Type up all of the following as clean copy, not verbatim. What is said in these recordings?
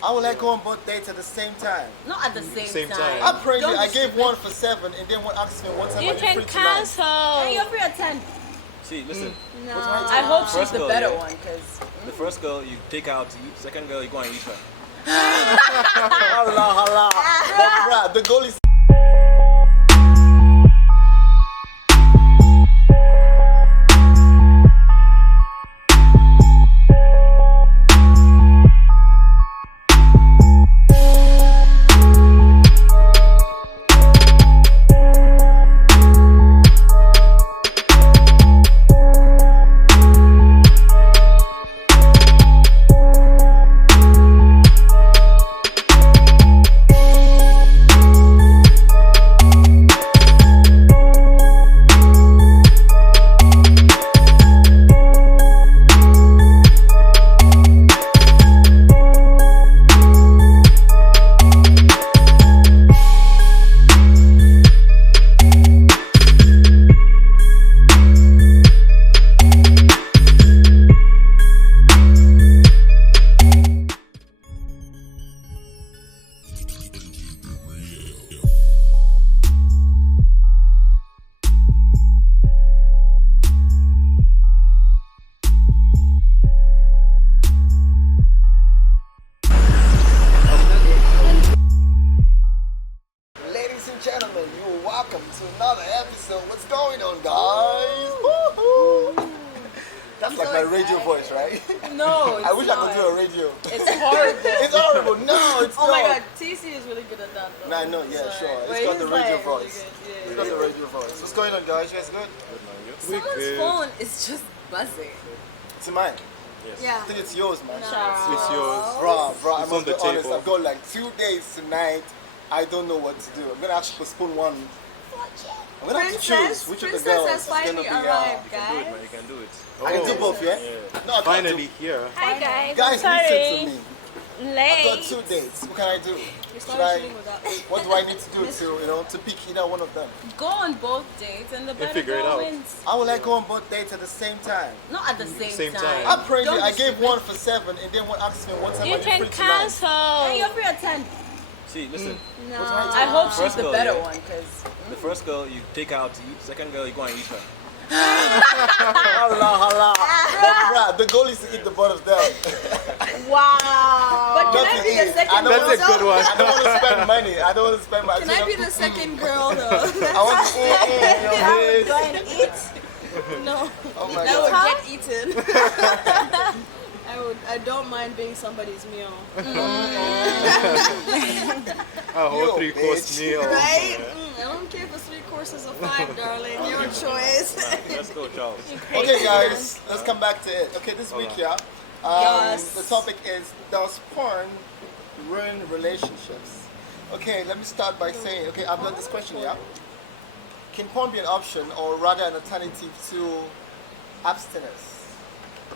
I would like go on both dates at the same time. Not at the same time. Apparently, I gave one for 7, and then one asked me one time. You can cancel. Hey, you're free at 10. See, listen. No. I hope she's First the girl, better yeah. one, because... The first girl you take out to eat. Second girl you go and eat her. Hala. But bruh, the goal is... Gentlemen, you're welcome to another episode. What's going on, guys? Woo-hoo. That's like my radio voice, right? No, it's I wish not. I could do a radio. It's horrible. It's horrible. No, it's Oh not. my god, TC is really good at that though. Nah, I know, yeah, So, sure. but It's got the he's, radio like, voice. Really It's got the radio voice. What's going on, guys? You guys good? Someone's phone is just buzzing. It's mine. Yes. Yeah. I think it's yours, man. It's yours. Bro, I It's must on be the honest. table. I've got like 2 days tonight. I don't know what to do. I'm gonna have to postpone one. I'm gonna have to choose which of the girls has is gonna finally be. arrived, You can do it, man. You can do it. I can do both, yeah? Yeah. No, I can't Finally here. Hi guys. Guys, Sorry. listen to me. I've got Late. 2 dates. What can I do? You're Should starting I, shooting with that. what do I need to do to pick either one of them? Go on both dates and the better figure it girl out. wins. I would like go on both dates at the same time. Not at the same Same time. Apparently, Don't I be gave stupid. one for 7, and then one asked me one time. You are you can free tonight? cancel. Hey, you're free at 10. See, listen. No. What's my I hope she's First the girl, better yeah. one, because... The first girl you take out to eat. Second girl you go and eat her. Hala. But bruh, the goal is to eat the both of them. Wow. But can Not I to be the eat. second I don't girl? want That's a good one. I don't want to spend money. I don't want to spend money. Can I be the second girl though? I want to eat your face. Go and eat? No. Oh my I would god. get eaten. I don't mind being somebody's meal. A whole Yo, 3-course bitch. meal. Right? I don't care if it's 3 courses or 5, darling. Your choice. Let's go, Charles. Okay, guys, let's come back to it. Okay, this week, yeah. Yes. The topic is, does porn ruin relationships? Okay, let me start by saying, okay, I've got this question, yeah. Can porn be an option or rather an alternative to abstinence?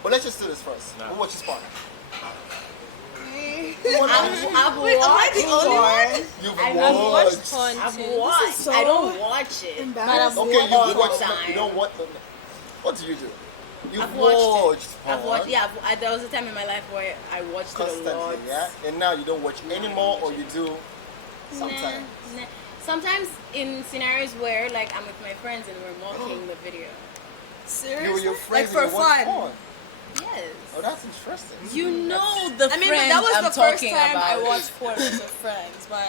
Well, let's just do this first. No. Who watches porn? I've Wait, am I the only one? You've I've watched watched. porn I've too. watched. So I don't watch it. embarrassing. Okay, all you the watch. time. You don't watch. What do you do? You've I've watched watched it. porn I've watched. Yeah, there was a time in my life where I watched it a constantly, lot. yeah. And now you don't watch anymore, or you do sometimes. Nah. Sometimes in scenarios where like I'm with my friends and we're mocking the video. You Seriously? with your friends like and for you watch fun. porn. Yes. Oh, that's interesting. You know the I mean, friend that was I'm the first talking time about. I watched porn with friends, but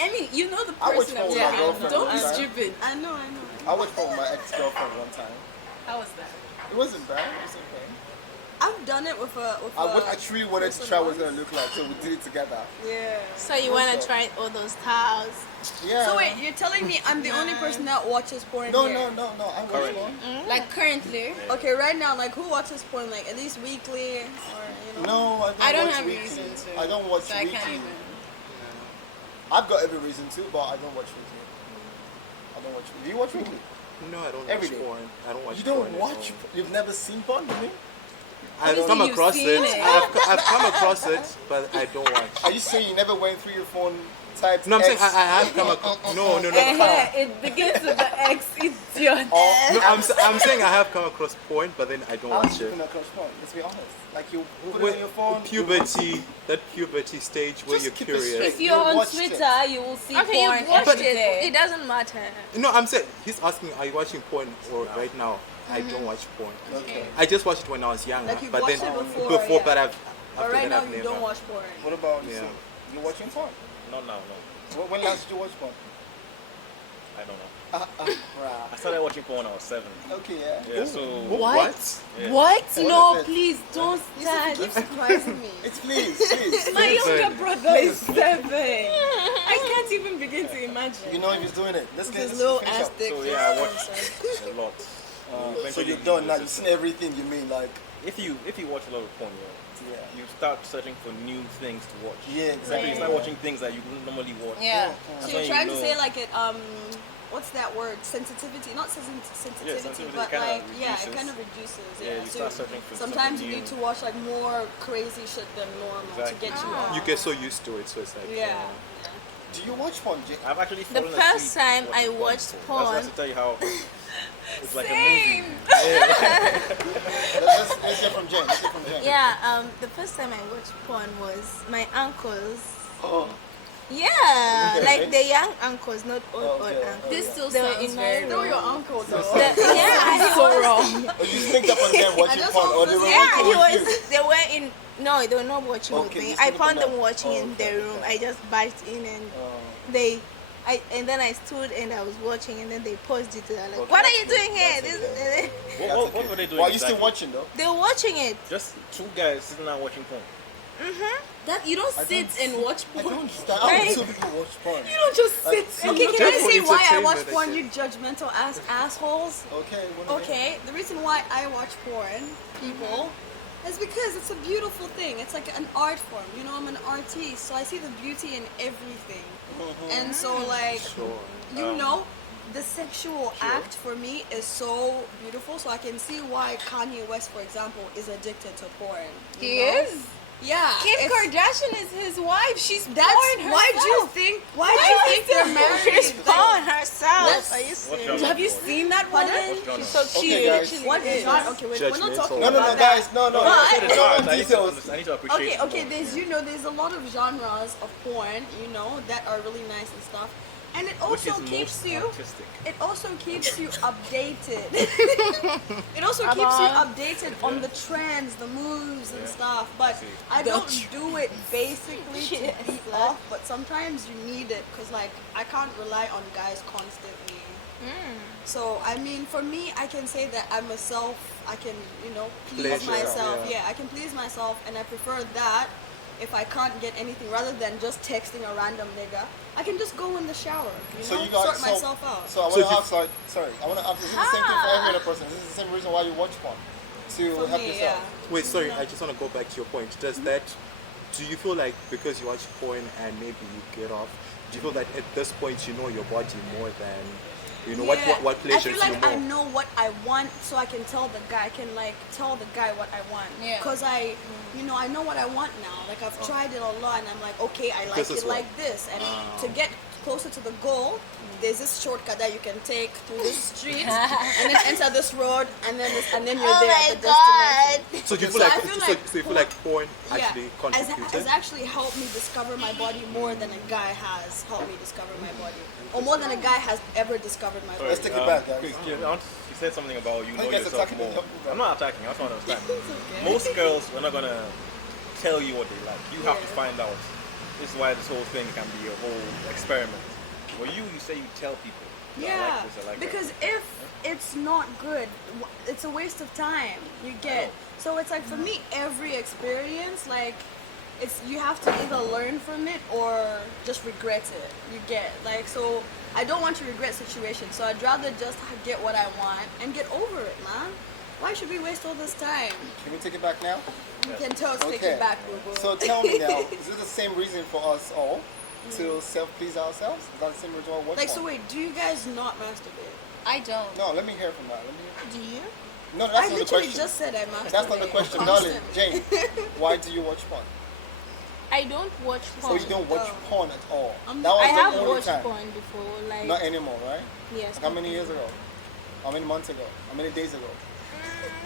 I mean, you know the I watched person porn I'm with my talking girlfriend about. Don't one be time. stupid. I know. I watched porn with my ex-girlfriend one time. How was that? It wasn't bad. It was okay. I've done it with a. I truly wanted to try what it's gonna look like, so we did it together. Yeah. So you want to try all those towels? Yeah. So wait, you're telling me I'm the only person that watches porn No, here? no. I watch Currently. porn. Like currently, Okay, right now, like who watches porn? Like at least weekly, or you know? No, I don't watch have weekly. reason to. I don't watch so I weekly. can't even. I've got every reason to, but I don't watch weekly. I don't watch weekly. Do you watch weekly? No, I don't Every watch day. porn. I don't watch You porn. don't watch? You've never seen porn, you mean? I've Obviously come you've across seen it. it. I've come across it, but I don't watch. Are you saying you never went through your phone, typed No, I'm saying X? I have come across. No. It begins with the X, idiot. No, I'm saying I have come across porn, but then I don't How watch did you it. come across porn? Let's be honest. Like you put it With on your phone. that puberty stage where Just you're keep it curious. straight. If you're on watched it. Twitter, you will see Okay, porn you've watched every it. day. It doesn't matter. No, I'm saying he's asking, are you watching porn or right now? I don't watch porn. Okay. I just watched it when I was younger, Like you've but watched then it before, yeah. but But after right that now I've you never. don't watch porn. What about you? Yeah. Sim? You watching porn? Not now, no. When last did you watch porn? I don't know. Right. I started watching porn when I was 7. Okay, yeah. Yeah, so What? yeah. What? What No, is it? please don't You start. keep surprising me. It's please. My Listen. younger brother is 7. I can't even begin to imagine. You know if he's doing it. Let's With get his little finish ass up. dick. So yeah, I watch a lot. So Eventually you're done now. you You've seen everything. You mean like? If you watch a lot of porn, Yeah. you start searching for new things to watch. Yeah, exactly. You start watching things that you wouldn't normally watch. Yeah. So That's you're when trying you to know- say like it what's that word? Sensitivity, not sensitivity, sensitivity but kinda like yeah, it reduces. kind of reduces. Yeah, Yeah, you so start searching for sometimes something you need new. to watch like more crazy shit than normal to Exactly. get you Ah. off. You get so used to it, so it's like. Yeah. Do you watch porn, Jake? I've actually The fallen first asleep time I watching watched before. That's to tell you how it's like a movie. Let's hear from Jen. Let's hear from Jen. Yeah, the first time I watched porn was my uncles. Oh, Yeah, Okay. like the young uncles, not old Okay. uncles. This still They were sounds in my very room. Still your uncle though. Yeah, so wrong. oh, you sneaked up on them watching just porn, or want they to were say- Yeah, watching he with you? was. They were in. No, they were not watching Okay, with me. just I look found at them that. watching Oh, in okay, their room. okay. I just barged in and Oh. and then I stood and I was watching and then they paused it. They're like, Okay. "What are you doing here?" That's This, What were they doing? Why are you still exactly? watching though? they were watching it. Just two guys sitting down watching porn. That you don't I sit don't and see- watch I porn. don't understand how Right. two people watch porn. You don't just sit and Okay, Just can I for say why I watch entertainment, I porn, guess. you judgmental assholes? Okay, what is it? Okay, the reason why I watch porn, people, is because it's a beautiful thing. It's like an art form. You know, I'm an artist, so I see the beauty in everything. And so, like, Sure. you know, the sexual act for me is so beautiful. So I can see why Kanye West, for example, is addicted to porn. you He know? is. Yeah. Kim it's- Kardashian is his wife. She's That's porn why do you herself. think? Why do you think they're She's married? porn herself. Yes. Are you What serious? genre Have you porn? seen that Pardon? woman? What genre? She's so Okay, cute. guys. She What is. is not? Okay, wait, we're not Judgmental. talking No, about no, that. guys, no. No, we Said don't it's want art. I need to details. understand- I need to appreciate. Okay, there's a lot of genres of porn, that are really nice and stuff. And it Which also is keeps most you artistic. it also keeps you updated. It also keeps you updated on the trends, the moves and stuff. But see. I don't do it basically to Yes. be off, but sometimes you need it because like I can't rely on guys constantly. So I mean, for me, I can say that I'm a self. I can, please Pleasure, myself. yeah. Yeah, I can please myself, and I prefer that. If I can't get anything, rather than just texting a random nigga, I can just go in the shower. So you got sort myself out. So I want to ask, like, sorry, I want to ask. This is the same thing for every other person. This is the same reason why you watch porn, to For help me, yourself. yeah. Wait, sorry. I just want to go back to your point. Does that? Do you feel like because you watch porn and maybe you get off? Do you feel that at this point you know your body more than what pleasures I feel like you I more? know what I want, so I can tell the guy. I can like tell the guy what I want. Yeah. Cause I know what I want now. Like I've tried it a lot, and I'm like, okay, I like This is it what- like this. And to get closer to the goal, there's this shortcut that you can take through this street, and then enter this road, and then you're Oh there my at the destination. god. So do you So feel I like feel so, like so you feel like porn actually has contributed? actually helped me discover my body more than a guy has helped me discover my body, or more than a guy has ever discovered my body. Let's take it back, guys. Quick, you said something about you know You guys yourself attacking more. me. I'm not attacking. I just want to understand. Most girls are not gonna tell you what they like. You have to find out. This is why this whole thing can be a whole experiment. For you say you tell people. I Yeah, like this, I like because that. if it's not good, it's a waste of time. You get so it's like for me, every experience, like you have to either learn from it or just regret it. You get like so. I don't want to regret situations, so I'd rather just get what I want and get over it, man. Why should we waste all this time? Can we take it back now? You can tell us take Okay. it back, boo boo. So tell me now, is it the same reason for us all to self-please ourselves? Is that the same reason why we watch like, so porn? wait, do you guys not masturbate? I don't. No, let me hear from that. Let me hear. Do you? No, I that's not the literally question. just said I masturbate. That's not the question, darling. Constantly. Jane, why do you watch porn? I don't watch So porn. you don't watch Oh. porn at all? Um, That was I the have only watched time. porn before, like Not anymore, right? yes. Like how many years ago? How many months ago? How many days ago?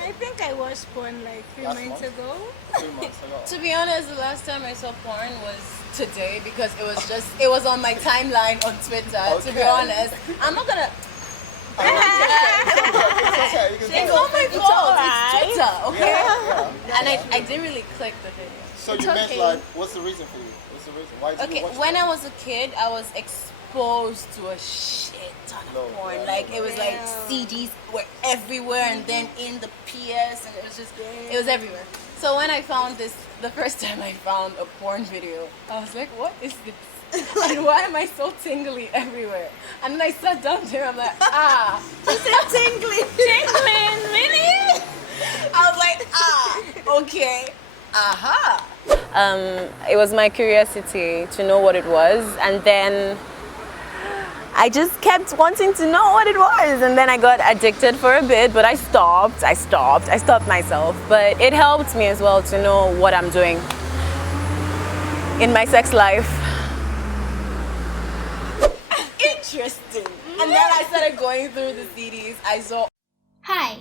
I think I watched porn like 3 Last months month? ago. 3 months ago. To be honest, the last time I saw porn was today because it was on my timeline on Twitter. To be Okay. honest, I'm not gonna. It's okay, you can It's say not my it. fault. It's Twitter, okay? Yeah. And I didn't really click the video. So It's you meant okay. like, what's the reason for you? What's the reason? Why did Okay, you watch when I porn? was a kid, I was exposed to a shit ton of No, porn. yeah, Like no, it was like Damn. CDs were everywhere, and then in the PS, and it was everywhere. So when I found this, the first time I found a porn video, I was like, what is this? And why am I so tingly everywhere? And then I sat down there, I'm like, Just said tingly. tingling, really? I was like, okay, aha. It was my curiosity to know what it was, and then I just kept wanting to know what it was, and then I got addicted for a bit, but I stopped myself. But it helped me as well to know what I'm doing in my sex life. Interesting. And then I started going through the CDs. I saw. Hi,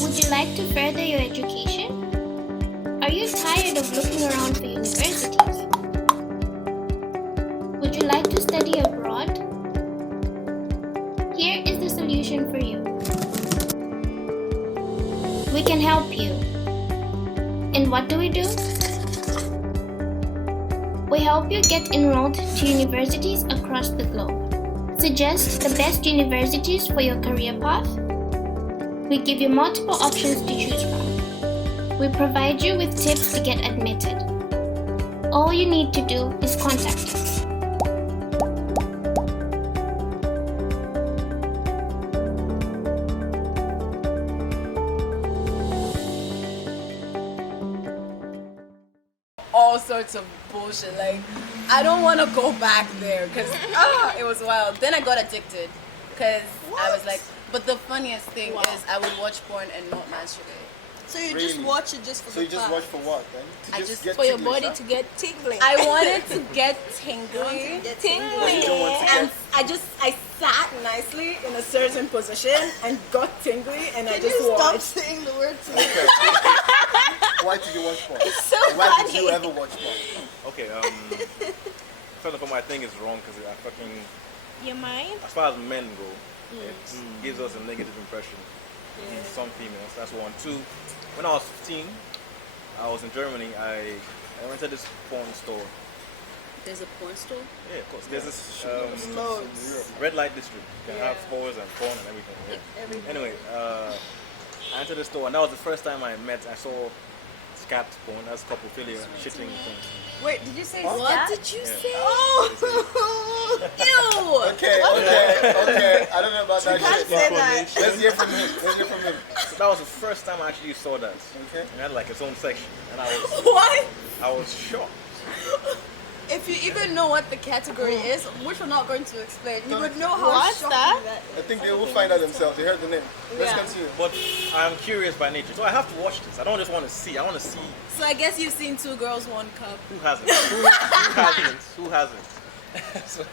would you like to further your education? Are you tired of looking around for universities? Would you like to study abroad? Here is the solution for you. We can help you. And what do? We help you get enrolled to universities across the globe. Suggest the best universities for your career path. We give you multiple options to choose from. We provide you with tips to get admitted. All you need to do is contact us. All sorts of bullshit. Like, I don't want to go back there because it was wild. Then I got addicted because I was like, but the funniest thing is I would watch porn and not masturbate. So you Really? just watch it just for So the you just fun. watch for what then? To I just- get For your tingly, body huh? to get tingling. I wanted to get tingly. Get tingling. You don't want to And get I sat nicely in a certain position and got tingly, and I Can just you stop watched. saying the word tingly? Okay. Why did you watch porn? So Why did you funny. ever watch porn? Okay, first of all, I think it's wrong because I fucking, Your mind? as far as men go, it gives us a negative impression. Some females, that's one. Two, when I was 15, I was in Germany. I went to this porn store. There's a porn store? Yeah, of course. There's this Loads. red light district. You can have whores and porn and everything. Yeah. Anyway, I entered the store, and that was the first time I saw scat porn. That's a couple filling shitting things. Wait, did you say What scat? did you say? Oh! Ew! Okay. I don't know about that Can't shit. say that. Let's hear from him. So that was the first time I actually saw that. Okay. And it had like its own section, and What? I was shocked. If you even know what the category is, which we're not going to explain, you would know how What's shocking that? that I is. think they will find out themselves. They heard the name. Let's Yeah. continue. But I'm curious by nature, so I have to watch this. I don't just want to see. I want to see So I guess you've seen Two Girls, One Cup. who hasn't. Who hasn't? So,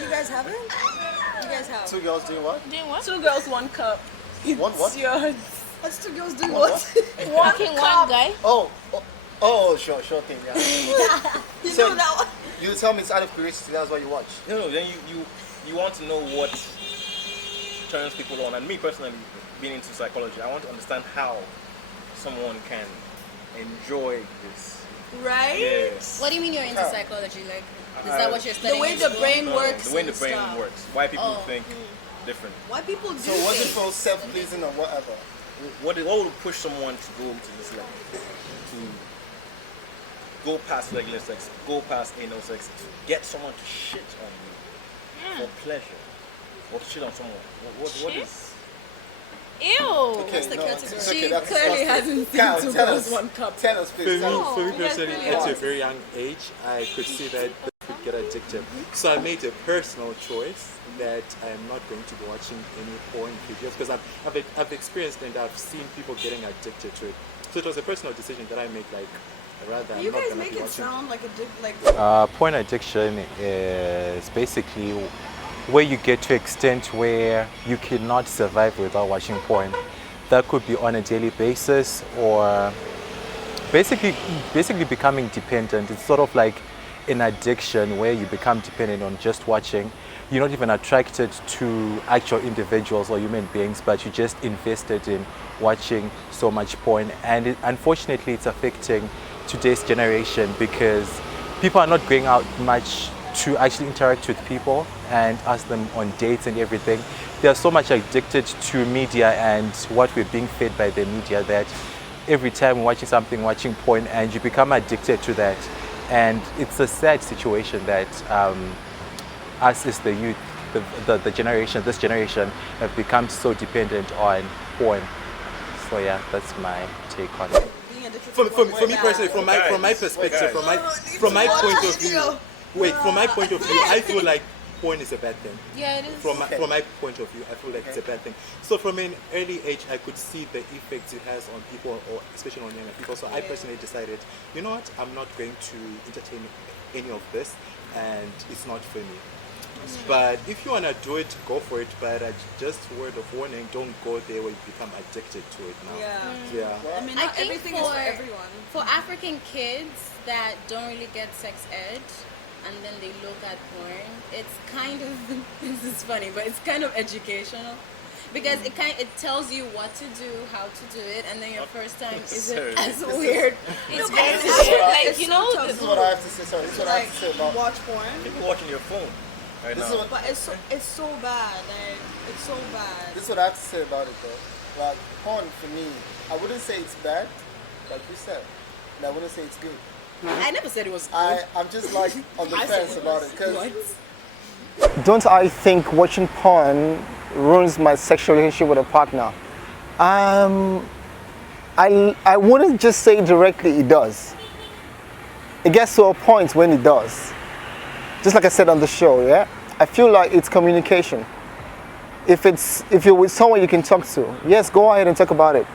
You guys haven't? You guys have. Two girls doing what? Doing what? Two Girls, One Cup. What? Yours. That's two girls doing What? what? Fucking one guy. Oh, sure thing, yeah. You So- know that one? You tell me it's out of curiosity, that's why you watch. no, then you want to know what turns people on. And me personally, being into psychology, I want to understand how someone can enjoy this. Right? Yes. What do you mean you're into How? psychology? Like, is that what you're The studying? way in the school? brain No, works. the way the and brain stuff. works. Why people Oh. think different. Why people do So was it things. for self-pleasing or whatever? What would push someone to go to this level? To go past regular sex, go past anal sex, to get someone to shit on you for pleasure, or to shit on someone. What Shit? is? Ew. Okay, the no, category? it's okay, She that's clearly disgusting. hasn't seen Kyle, Two tell Girls, us. One Cup. Tell us, For please. me, Tell us. for me You guys personally, really at are. a very young age, I could see that get addicted. So I made a personal choice that I'm not going to be watching any porn videos because I've experienced and I've seen people getting addicted to it. So it was a personal decision that I made. Like, rather, You I'm not guys gonna make be it watching. sound like Porn addiction is basically where you get to an extent where you cannot survive without watching porn. That could be on a daily basis or basically becoming dependent. It's sort of like an addiction where you become dependent on just watching. You're not even attracted to actual individuals or human beings, but you're just invested in watching so much porn. And unfortunately, it's affecting today's generation because people are not going out much to actually interact with people and ask them on dates and everything. They're so much addicted to media and what we're being fed by the media that every time we're watching something, watching porn, and you become addicted to that. And it's a sad situation that us as the youth, the generation, this generation, have become so dependent on porn. So yeah, that's my take on it. For me personally, from my perspective, from my point of view, I feel like porn is a bad thing. Yeah, it is. From my point of view, I feel like it's a bad thing. So from an early age, I could see the effects it has on people, or especially on younger people. So I personally decided, you know what, I'm not going to entertain any of this, and it's not for me. But if you want to do it, go for it. But just word of warning, don't go there where you become addicted to it now. Yeah. I mean, I not think everything is for everyone. For African kids that don't really get sex ed and then they look at porn, it's kind of, this is funny, but it's kind of educational. Because it tells you what to do, how to do it, and then your first time isn't as weird. It's This is what I have to say. Sorry, this is what I have to say about watch porn. People watching your phone right this. now. But it's so bad. Like, it's so bad. This is what I have to say about it, though. Like porn for me, I wouldn't say it's bad, like you said, and I wouldn't say it's good. I never said it was good. I'm just like on the fence about it because What? don't I think watching porn ruins my sexual relationship with a partner? I wouldn't just say directly it does. It gets to a point when it does. Just like I said on the show, yeah? I feel like it's communication. If you're with someone you can talk to, yes, go ahead and talk about it.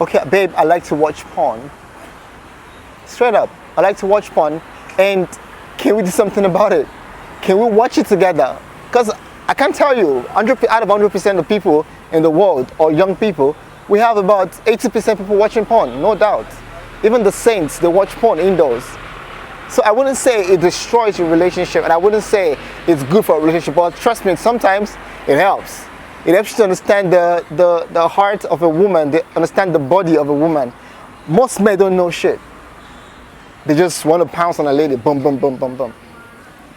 Okay, babe, I like to watch porn. Straight up, I like to watch porn, and can we do something about it? Can we watch it together? Because I can tell you, out of 100% of people in the world, or young people, we have about 80% people watching porn, no doubt. Even the saints, they watch porn indoors. So I wouldn't say it destroys your relationship, and I wouldn't say it's good for a relationship, but trust me, sometimes it helps. It helps you to understand the heart of a woman, understand the body of a woman. Most men don't know shit. They just want to pounce on a lady, boom, boom, boom, boom, boom.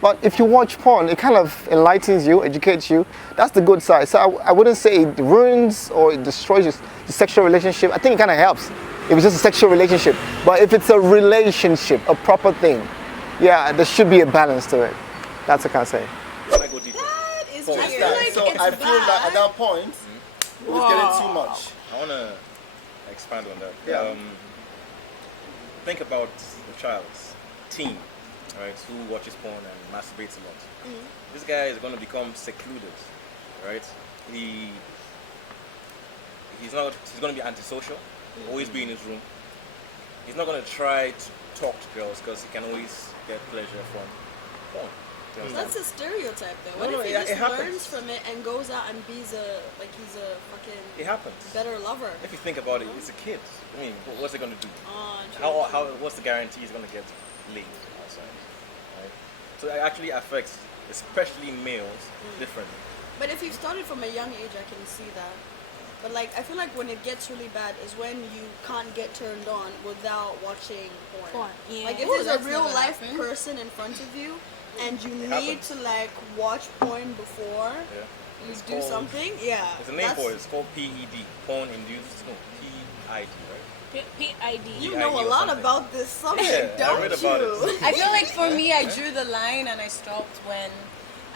But if you watch porn, it kind of enlightens you, educates you. That's the good side. So I wouldn't say it ruins or it destroys your sexual relationship. I think it kind of helps if it's just a sexual relationship. But if it's a relationship, a proper thing, yeah, there should be a balance to it. That's what I can say. I go deeper. That is So weird. I feel like at that point, it was getting too much. I want to expand on that. Yeah. Think about the child's teen, right, who watches porn and masturbates a lot. This guy is going to become secluded, right? He's going to be antisocial, always be in his room. He's not going to try to talk to girls because he can always get pleasure from porn. Do you understand? That's a stereotype, though. What No, if he it just happens. learns from it and goes out and he's a fucking It happens. better lover? If you think about it, it's a kid. I mean, what's he going to do? True. What's the guarantee he's going to get laid outside? Right? So it actually affects, especially males, differently. But if you've started from a young age, I can see that. But like, I feel like when it gets really bad is when you can't get turned on without watching porn. Yeah. Like if Ooh, there's a that's real never life happened. person in front of you, and you need happens. to like watch porn before Yeah. you It's do called- something, yeah. There's a name for it. It's called PED, porn induced. No, PID, right? PID. You PID know a or lot something. about this subject, Yeah, I don't read you? about it. I feel like for me, I drew the line and I stopped when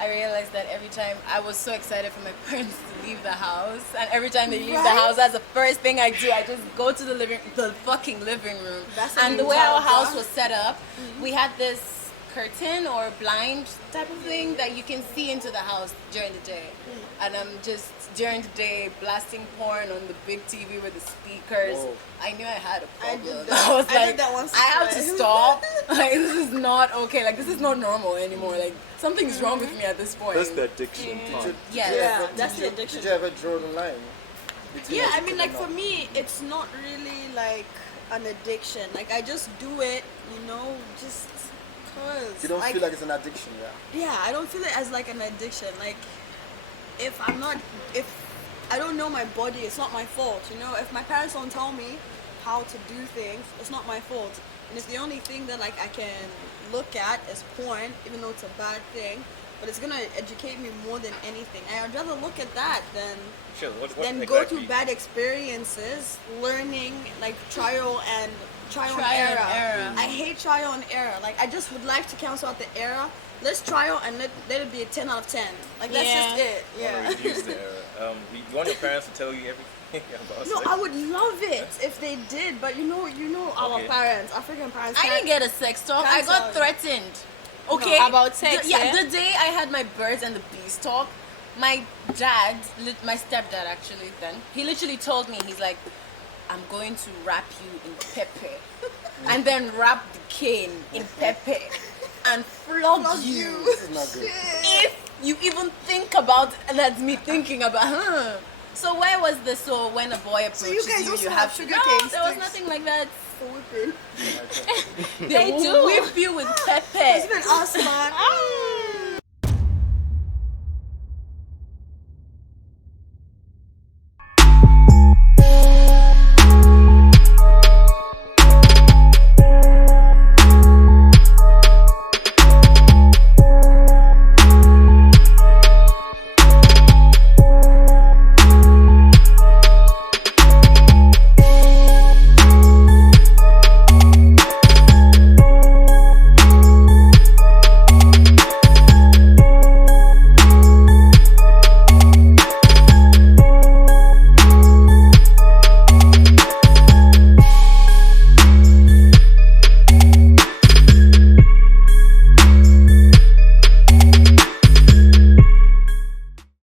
I realized that every time I was so excited for my parents to leave the house, and every time they leave the Right? house, that's the first thing I do. I just go to the fucking living room. That's And the the way our entire house block. was set up, we had this curtain or blind type of thing that you can see into the house during the day. And I'm just during the day blasting porn on the big TV with the speakers. Whoa. I knew I had a I problem. did that. was I like, did that once or I have to twice. stop. Like, this is not okay. Like, this is not normal anymore. Like, something's wrong with me at this point. That's the addiction part. Yes. Yeah, Did that's you- the addiction. Did you ever draw the line? between Yeah, I addiction mean, like and for not? me, it's not really like an addiction. Like I just do it, you know, just cause. You don't feel like it's an addiction, yeah? Yeah, I don't feel it as like an addiction. Like if I don't know my body, it's not my fault. You know, if my parents don't tell me how to do things, it's not my fault. And if the only thing that like I can look at is porn, even though it's a bad thing, but it's gonna educate me more than anything. I'd rather look at that than Sure, what go exactly? through bad experiences, learning like trial and Trial and error. I hate trial and error. Like I just would like to cancel out the error. Let's trial and let it be a 10 out of 10. Like that's Yeah. just it. I wanna Yeah. reduce the error. You want your parents to tell you everything about No, sex? I would love it if they did, but you know our Okay. parents, African parents. I didn't get a sex talk. I got threatened. Okay. About sex, Yeah, yeah? the day I had my birds and the bees talk, my dad, my stepdad actually then, he literally told me, he's like, I'm going to wrap you in pepper and then wrap the cane in pepper and flog you. This is not good. If you even think about, that's me thinking about, So where was this? So when a boy approaches you guys you, also you have have to, sugar no, cane there was sticks. nothing like that. For whipping. They do. will whip you with pepper. Even us, man.